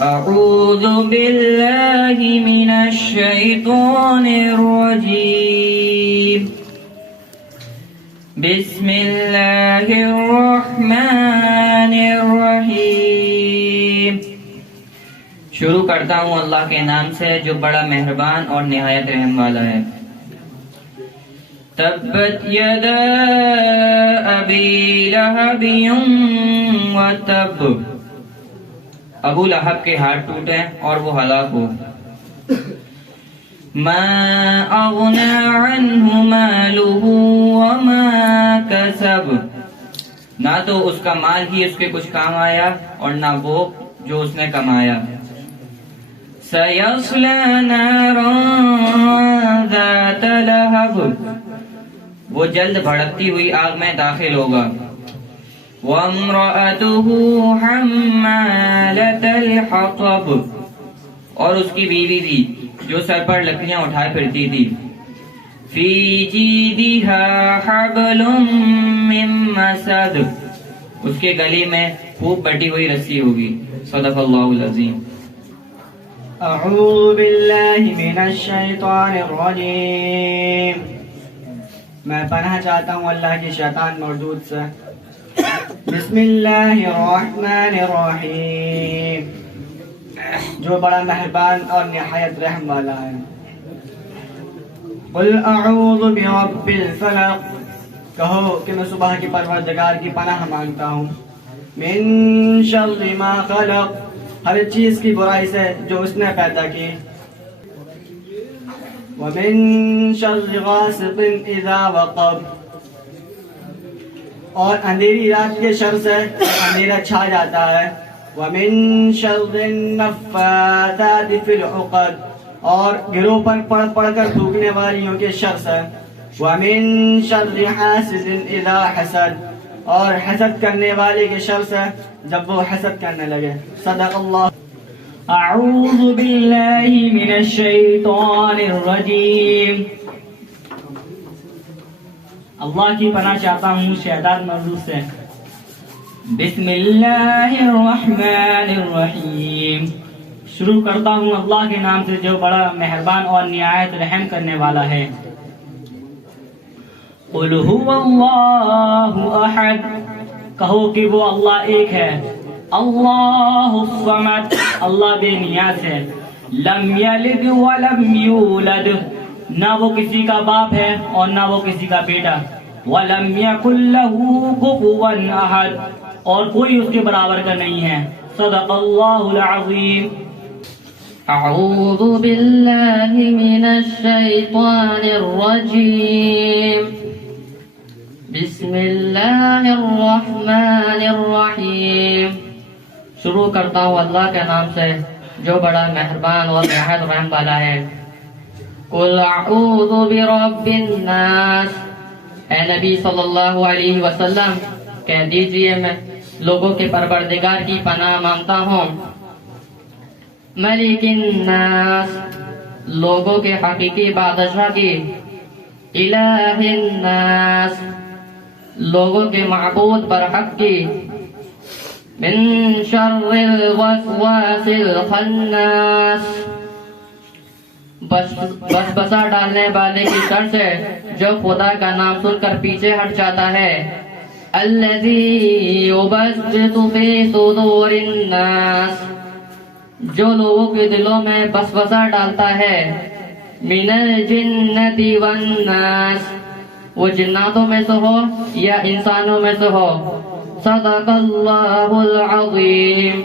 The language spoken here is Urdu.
أعوذ بالله من الشيطان الرجيم بسم الله الرحمن الرحیم. شروع کرتا ہوں اللہ کے نام سے جو بڑا مہربان اور نہایت رحم والا ہے. تبت یدا ابی لہب وتب. ابو لہب کے ہاتھ ٹوٹے اور وہ ہلاک ہو. ما اغنى عنه ماله وما كسب. نہ تو اس کا مال ہی اس کے کچھ کام آیا اور نہ وہ جو اس نے کمایا. سيصلى نارا ذات لهب. وہ جلد بھڑکتی ہوئی آگ میں داخل ہوگا. وامرأته حمالة الحطب. اور اس کی بیوی بھی جو سر پر لکڑیاں اٹھائے پھرتی تھی. فی جیدها حبل من مسد. اس کے گلے میں خوب بٹی ہوئی رسی ہوگی. صدق اللہ العظیم. اعوذ باللہ من الشیطان الرجیم. میں پناہ چاہتا ہوں اللہ کی شیطان مردود سے. بسم اللہ الرحمن الرحیم. جو بڑا مہربان اور نہایت رحم والا ہے. قل اعوذ برب الفلق. کہو کہ میں صبح کی پروردگار کی پناہ مانگتا ہوں. من شر ما خلق. ہر چیز کی برائی سے جو اس نے پیدا کی. ومن شر غاسق اذا وقب. اور اندھیری رات کے شر سے اندھیرا چھا جاتا ہے. ومن شر النفاثات فی العقد. اور گروہ پر پڑھ کر تھوکنے والیوں کے شر سے. ومن شر حاسد اذا حسد. اور حسد کرنے والے کے شر سے جب وہ حسد کرنے لگے. صدق اللہ. اعوذ باللہ من الشیطان الرجیم. اللہ کی پناہ چاہتا ہوں شیطان مردود سے. بسم اللہ الرحمن الرحیم. شروع کرتا ہوں اللہ کے نام سے جو بڑا مہربان اور نہایت رحم کرنے والا ہے. قل هو اللہ احد. کہو کہ وہ اللہ ایک ہے. اللہ الصمد. اللہ بے نیاز ہے. لم یلد ولم یولد. نہ وہ کسی کا باپ ہے اور نہ وہ کسی کا بیٹا. ولم یکن لہ کفوا احد. اور کوئی اس کے برابر کا نہیں ہے. صدق اللہ العظیم. اعوذ باللہ من الشیطان الرجیم. بسم اللہ الرحمن الرحیم. شروع کرتا ہوں اللہ کے نام سے جو بڑا مہربان اور نہایت رحم والا ہے. قل اعوذ برب الناس. اے نبی صلی اللہ علیہ وسلم کہہ دیجئے میں لوگوں کے پروردگار کی پناہ مانگتا ہوں. ملک الناس. لوگوں کے حقیقی بادشاہ کی. الہ الناس. لوگوں کے معبود برحق کی. من شر الوسواس الخناس. بسبسا ڈالنے والے کی شر سے جو خدا کا نام سن کر پیچھے ہٹ جاتا ہے. الذی یبسط فی صدور الناس. جو لوگوں کے دلوں میں بسبسا ڈالتا ہے. من الجنۃ والناس. وہ جناتوں میں سے ہو یا انسانوں میں سے ہو. صدق اللہ العظیم.